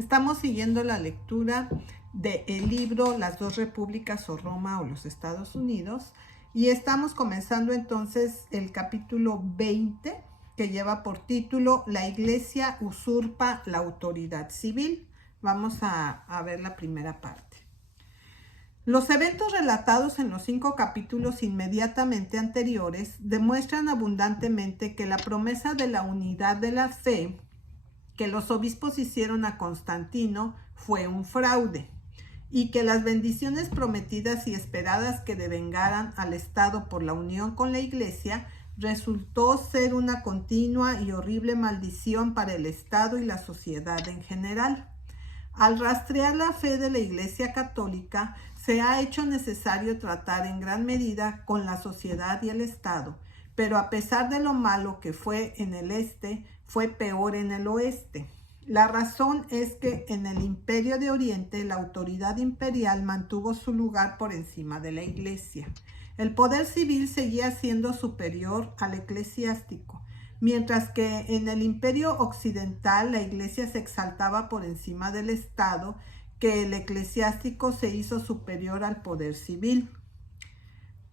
Estamos siguiendo la lectura del libro Las dos repúblicas o Roma o los Estados Unidos y estamos comenzando entonces el capítulo 20 que lleva por título La Iglesia usurpa la autoridad civil. Vamos a ver la primera parte. Los eventos relatados en los 5 capítulos inmediatamente anteriores demuestran abundantemente que la promesa de la unidad de la fe que los obispos hicieron a Constantino fue un fraude y que las bendiciones prometidas y esperadas que devengaran al Estado por la unión con la Iglesia resultó ser una continua y horrible maldición para el Estado y la sociedad en general. Al rastrear la fe de la Iglesia Católica, se ha hecho necesario tratar en gran medida con la sociedad y el Estado, pero a pesar de lo malo que fue en el este, fue peor en el oeste. La razón es que en el Imperio de Oriente la autoridad imperial mantuvo su lugar por encima de la Iglesia. El poder civil seguía siendo superior al eclesiástico, mientras que en el Imperio Occidental la Iglesia se exaltaba por encima del Estado, que el eclesiástico se hizo superior al poder civil.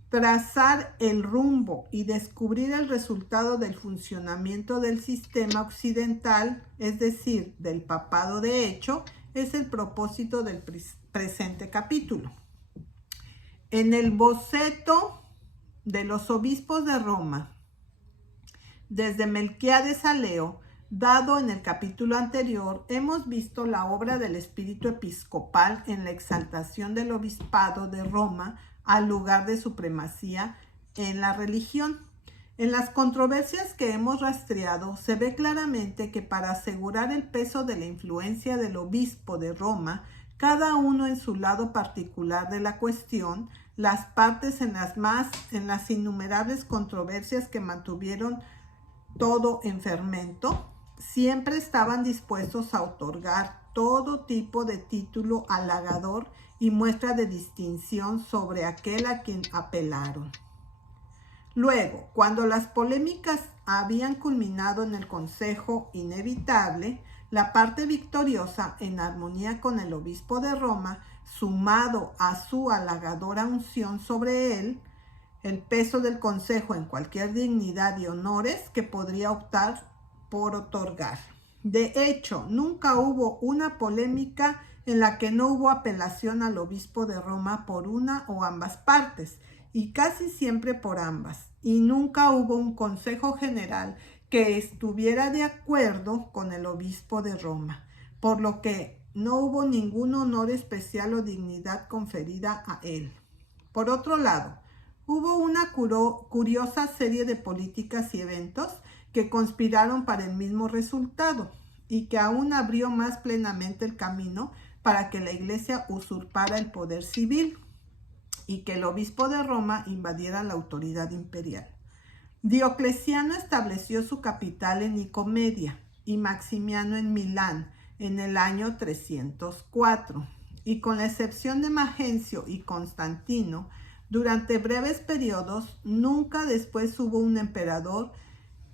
Trazar el rumbo y descubrir el resultado del funcionamiento del sistema occidental, es decir, del papado de hecho, es el propósito del presente capítulo. En el boceto de los obispos de Roma, desde Melquiades a Leo, dado en el capítulo anterior, hemos visto la obra del espíritu episcopal en la exaltación del obispado de Roma al lugar de supremacía en la religión. En las controversias que hemos rastreado, se ve claramente que para asegurar el peso de la influencia del obispo de Roma, cada uno en su lado particular de la cuestión, las partes en las innumerables controversias que mantuvieron todo en fermento, siempre estaban dispuestos a otorgar todo tipo de título halagador y muestra de distinción sobre aquel a quien apelaron. Luego, cuando las polémicas habían culminado en el consejo inevitable, la parte victoriosa, en armonía con el obispo de Roma, sumado a su halagadora unción sobre él, el peso del consejo en cualquier dignidad y honores que podría optar por otorgar. De hecho, nunca hubo una polémica en la que no hubo apelación al obispo de Roma por una o ambas partes, y casi siempre por ambas, y nunca hubo un consejo general que estuviera de acuerdo con el obispo de Roma, por lo que no hubo ningún honor especial o dignidad conferida a él. Por otro lado, hubo una curiosa serie de políticas y eventos que conspiraron para el mismo resultado y que aún abrió más plenamente el camino para que la Iglesia usurpara el poder civil y que el obispo de Roma invadiera la autoridad imperial. Diocleciano estableció su capital en Nicomedia y Maximiano en Milán en el año 304, y con la excepción de Magencio y Constantino, durante breves periodos, nunca después hubo un emperador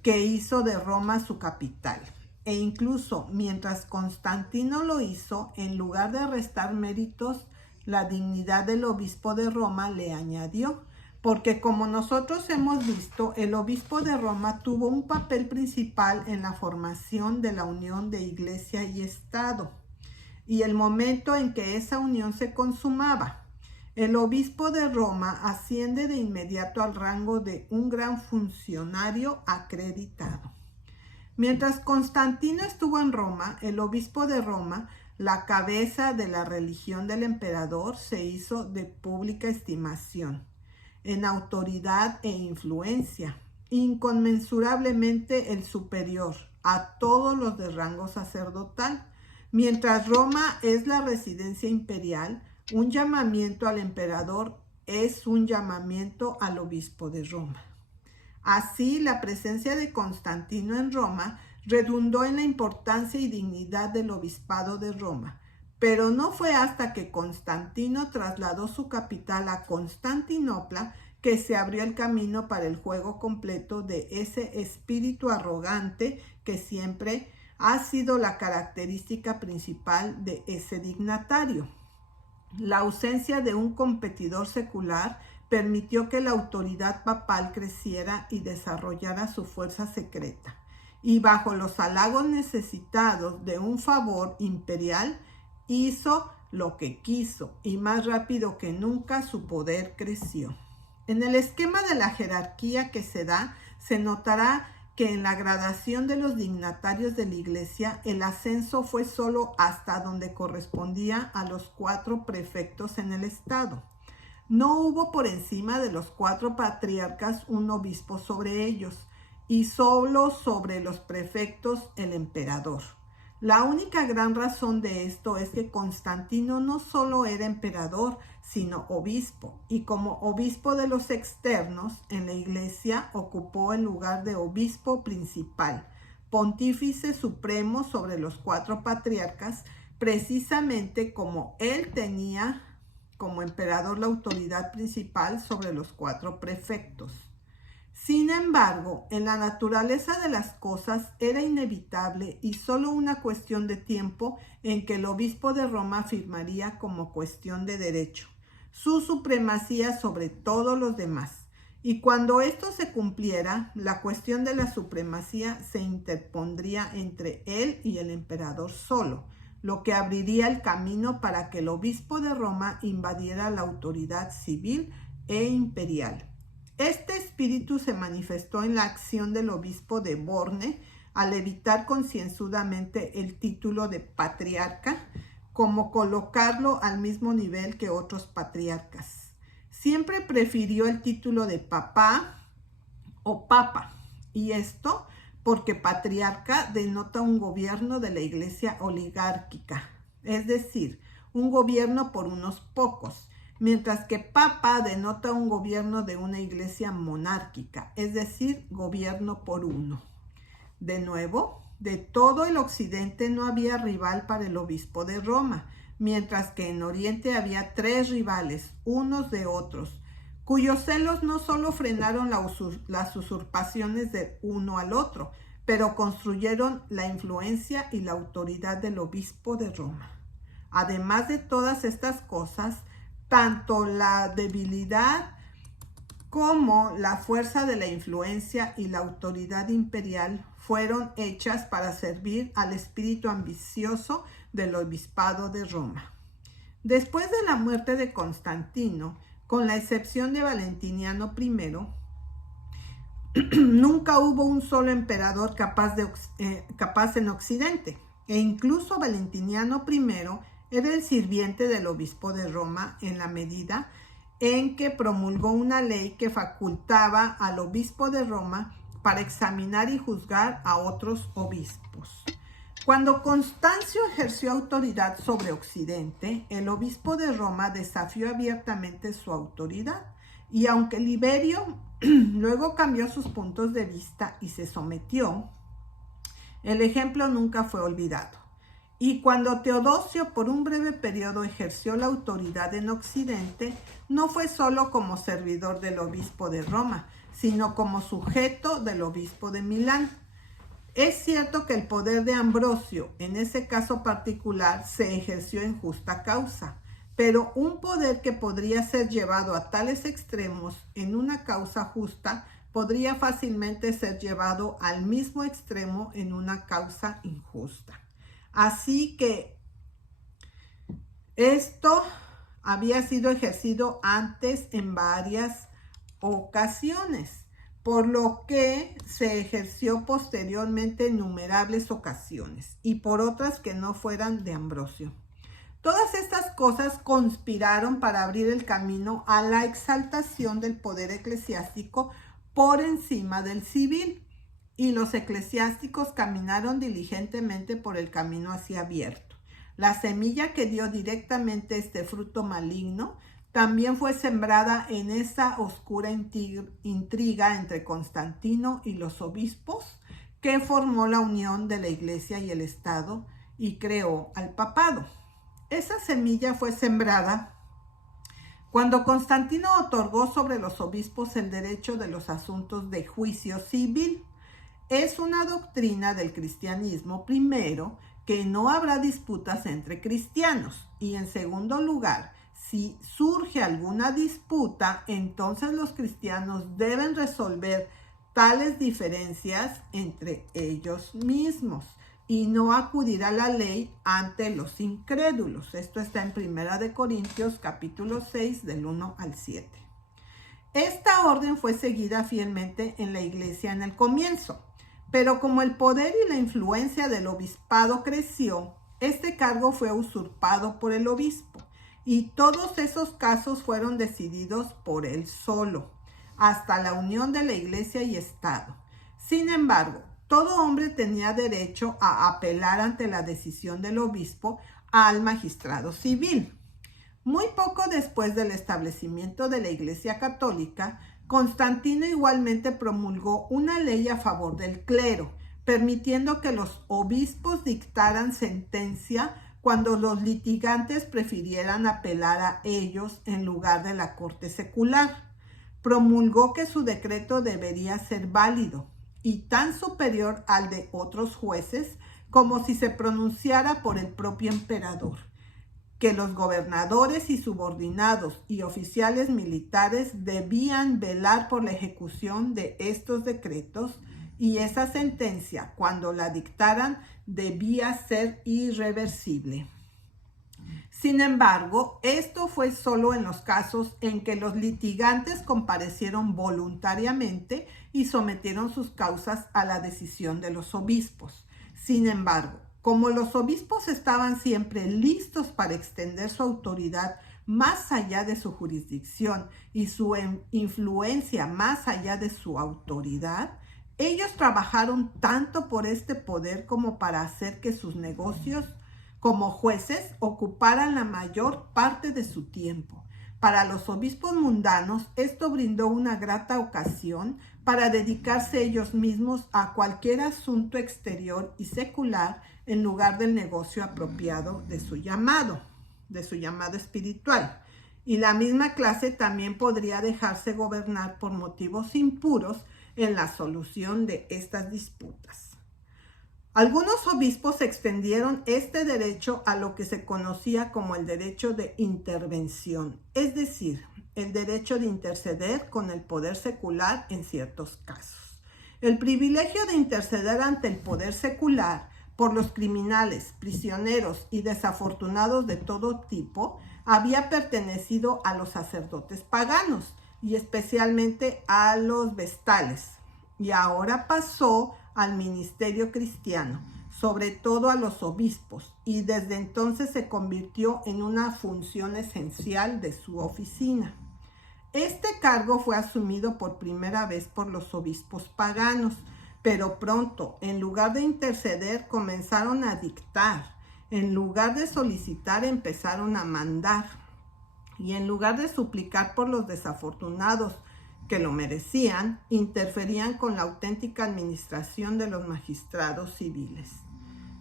que hizo de Roma su capital. E incluso mientras Constantino lo hizo, en lugar de restar méritos, la dignidad del obispo de Roma le añadió, porque como nosotros hemos visto, el obispo de Roma tuvo un papel principal en la formación de la unión de Iglesia y Estado, y el momento en que esa unión se consumaba. El obispo de Roma asciende de inmediato al rango de un gran funcionario acreditado. Mientras Constantino estuvo en Roma, el obispo de Roma, la cabeza de la religión del emperador, se hizo de pública estimación, en autoridad e influencia, inconmensurablemente el superior a todos los de rango sacerdotal. Mientras Roma es la residencia imperial, un llamamiento al emperador es un llamamiento al obispo de Roma. Así, la presencia de Constantino en Roma redundó en la importancia y dignidad del obispado de Roma, pero no fue hasta que Constantino trasladó su capital a Constantinopla que se abrió el camino para el juego completo de ese espíritu arrogante que siempre ha sido la característica principal de ese dignatario. La ausencia de un competidor secular permitió que la autoridad papal creciera y desarrollara su fuerza secreta, y bajo los halagos necesitados de un favor imperial, hizo lo que quiso, y más rápido que nunca su poder creció. En el esquema de la jerarquía que se da, se notará que en la gradación de los dignatarios de la Iglesia, el ascenso fue solo hasta donde correspondía a los 4 prefectos en el Estado. No hubo por encima de los 4 patriarcas un obispo sobre ellos, y solo sobre los prefectos el emperador. La única gran razón de esto es que Constantino no solo era emperador, sino obispo, y como obispo de los externos en la Iglesia ocupó el lugar de obispo principal, pontífice supremo sobre los 4 patriarcas, precisamente como él tenía como emperador la autoridad principal sobre los 4 prefectos. Sin embargo, en la naturaleza de las cosas era inevitable y solo una cuestión de tiempo en que el obispo de Roma afirmaría como cuestión de derecho su supremacía sobre todos los demás. Y cuando esto se cumpliera, la cuestión de la supremacía se interpondría entre él y el emperador solo, lo que abriría el camino para que el obispo de Roma invadiera la autoridad civil e imperial. Este espíritu se manifestó en la acción del obispo de Borne al evitar concienzudamente el título de patriarca, como colocarlo al mismo nivel que otros patriarcas. Siempre prefirió el título de papá o papa, y esto porque patriarca denota un gobierno de la Iglesia oligárquica, es decir, un gobierno por unos pocos, mientras que papa denota un gobierno de una iglesia monárquica, es decir, gobierno por uno. De nuevo, de todo el occidente no había rival para el obispo de Roma, mientras que en Oriente había 3 rivales, unos de otros, cuyos celos no solo frenaron las usurpaciones de uno al otro, pero construyeron la influencia y la autoridad del obispo de Roma. Además de todas estas cosas, tanto la debilidad como la fuerza de la influencia y la autoridad imperial fueron hechas para servir al espíritu ambicioso del obispado de Roma. Después de la muerte de Constantino, con la excepción de Valentiniano I, nunca hubo un solo emperador capaz en Occidente, e incluso Valentiniano I era el sirviente del obispo de Roma en la medida en que promulgó una ley que facultaba al obispo de Roma para examinar y juzgar a otros obispos. Cuando Constancio ejerció autoridad sobre Occidente, el obispo de Roma desafió abiertamente su autoridad, y aunque Liberio luego cambió sus puntos de vista y se sometió, el ejemplo nunca fue olvidado. Y cuando Teodosio por un breve periodo ejerció la autoridad en Occidente, no fue solo como servidor del obispo de Roma, sino como sujeto del obispo de Milán. Es cierto que el poder de Ambrosio, en ese caso particular, se ejerció en justa causa, pero un poder que podría ser llevado a tales extremos en una causa justa podría fácilmente ser llevado al mismo extremo en una causa injusta. Así que esto había sido ejercido antes en varias ocasiones, por lo que se ejerció posteriormente en innumerables ocasiones y por otras que no fueran de Ambrosio. Todas estas cosas conspiraron para abrir el camino a la exaltación del poder eclesiástico por encima del civil, y los eclesiásticos caminaron diligentemente por el camino así abierto. La semilla que dio directamente este fruto maligno también fue sembrada en esa oscura intriga entre Constantino y los obispos, que formó la unión de la Iglesia y el Estado y creó al papado. Esa semilla fue sembrada cuando Constantino otorgó sobre los obispos el derecho de los asuntos de juicio civil. es una doctrina del cristianismo, primero, que no habrá disputas entre cristianos, y en segundo lugar, si surge alguna disputa, entonces los cristianos deben resolver tales diferencias entre ellos mismos y no acudir a la ley ante los incrédulos. Esto está en 1 Corintios capítulo 6 del 1 al 7. Esta orden fue seguida fielmente en la iglesia en el comienzo, pero como el poder y la influencia del obispado creció, este cargo fue usurpado por el obispo y todos esos casos fueron decididos por él solo, hasta la unión de la iglesia y Estado. Sin embargo, todo hombre tenía derecho a apelar ante la decisión del obispo al magistrado civil. Muy poco después del establecimiento de la Iglesia Católica, Constantino igualmente promulgó una ley a favor del clero, permitiendo que los obispos dictaran sentencia cuando los litigantes prefirieran apelar a ellos en lugar de la corte secular. Promulgó que su decreto debería ser válido y tan superior al de otros jueces como si se pronunciara por el propio emperador, que los gobernadores y subordinados y oficiales militares debían velar por la ejecución de estos decretos y esa sentencia, cuando la dictaran, debía ser irreversible. Sin embargo, esto fue solo en los casos en que los litigantes comparecieron voluntariamente y sometieron sus causas a la decisión de los obispos. Sin embargo, como los obispos estaban siempre listos para extender su autoridad más allá de su jurisdicción y su influencia más allá de su autoridad, ellos trabajaron tanto por este poder como para hacer que sus negocios como jueces ocuparan la mayor parte de su tiempo. Para los obispos mundanos, esto brindó una grata ocasión para dedicarse ellos mismos a cualquier asunto exterior y secular en lugar del negocio apropiado de su llamado espiritual. Y la misma clase también podría dejarse gobernar por motivos impuros en la solución de estas disputas. Algunos obispos extendieron este derecho a lo que se conocía como el derecho de intervención, es decir, el derecho de interceder con el poder secular en ciertos casos. El privilegio de interceder ante el poder secular por los criminales, prisioneros y desafortunados de todo tipo había pertenecido a los sacerdotes paganos y especialmente a los vestales, y ahora pasó al ministerio cristiano, sobre todo a los obispos, y desde entonces se convirtió en una función esencial de su oficina. Este cargo fue asumido por primera vez por los obispos paganos, pero pronto, en lugar de interceder, comenzaron a dictar. En lugar de solicitar, empezaron a mandar. Y en lugar de suplicar por los desafortunados que lo merecían, interferían con la auténtica administración de los magistrados civiles.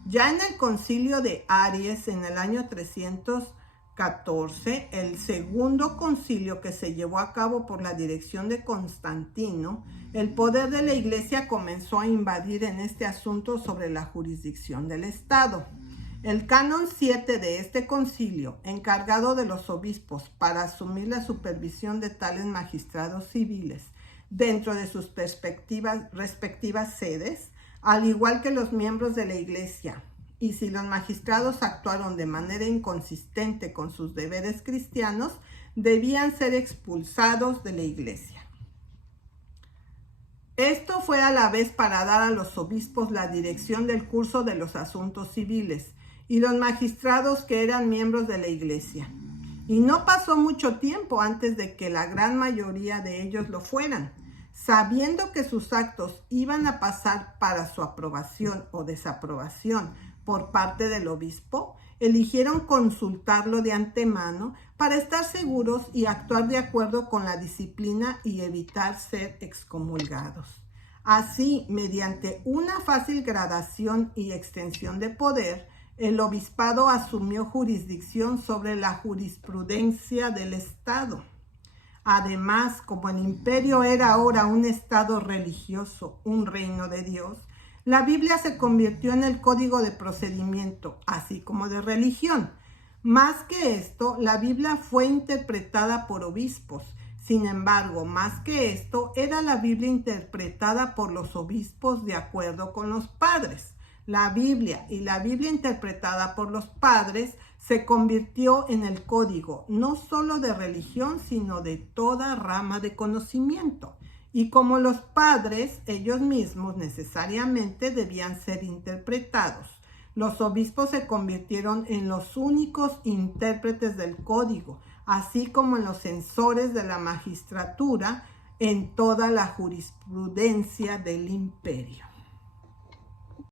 Ya en el concilio de Aries, en el año 314, el segundo concilio que se llevó a cabo por la dirección de Constantino, el poder de la Iglesia comenzó a invadir en este asunto sobre la jurisdicción del Estado. El canon 7 de este concilio, encargado de los obispos para asumir la supervisión de tales magistrados civiles dentro de sus respectivas sedes, al igual que los miembros de la Iglesia, y si los magistrados actuaron de manera inconsistente con sus deberes cristianos, debían ser expulsados de la Iglesia. Esto fue a la vez para dar a los obispos la dirección del curso de los asuntos civiles y los magistrados que eran miembros de la Iglesia. Y no pasó mucho tiempo antes de que la gran mayoría de ellos lo fueran. Sabiendo que sus actos iban a pasar para su aprobación o desaprobación por parte del obispo, eligieron consultarlo de antemano para estar seguros y actuar de acuerdo con la disciplina y evitar ser excomulgados. Así, mediante una fácil gradación y extensión de poder, el obispado asumió jurisdicción sobre la jurisprudencia del Estado. Además, como el imperio era ahora un estado religioso, un reino de Dios, la Biblia se convirtió en el código de procedimiento, así como de religión. Más que esto, la Biblia fue interpretada por obispos. Sin embargo, más que esto, era la Biblia interpretada por los obispos de acuerdo con los padres. La Biblia y la Biblia interpretada por los padres se convirtió en el código no solo de religión, sino de toda rama de conocimiento. Y como los padres, ellos mismos necesariamente debían ser interpretados, los obispos se convirtieron en los únicos intérpretes del código, así como en los censores de la magistratura en toda la jurisprudencia del imperio.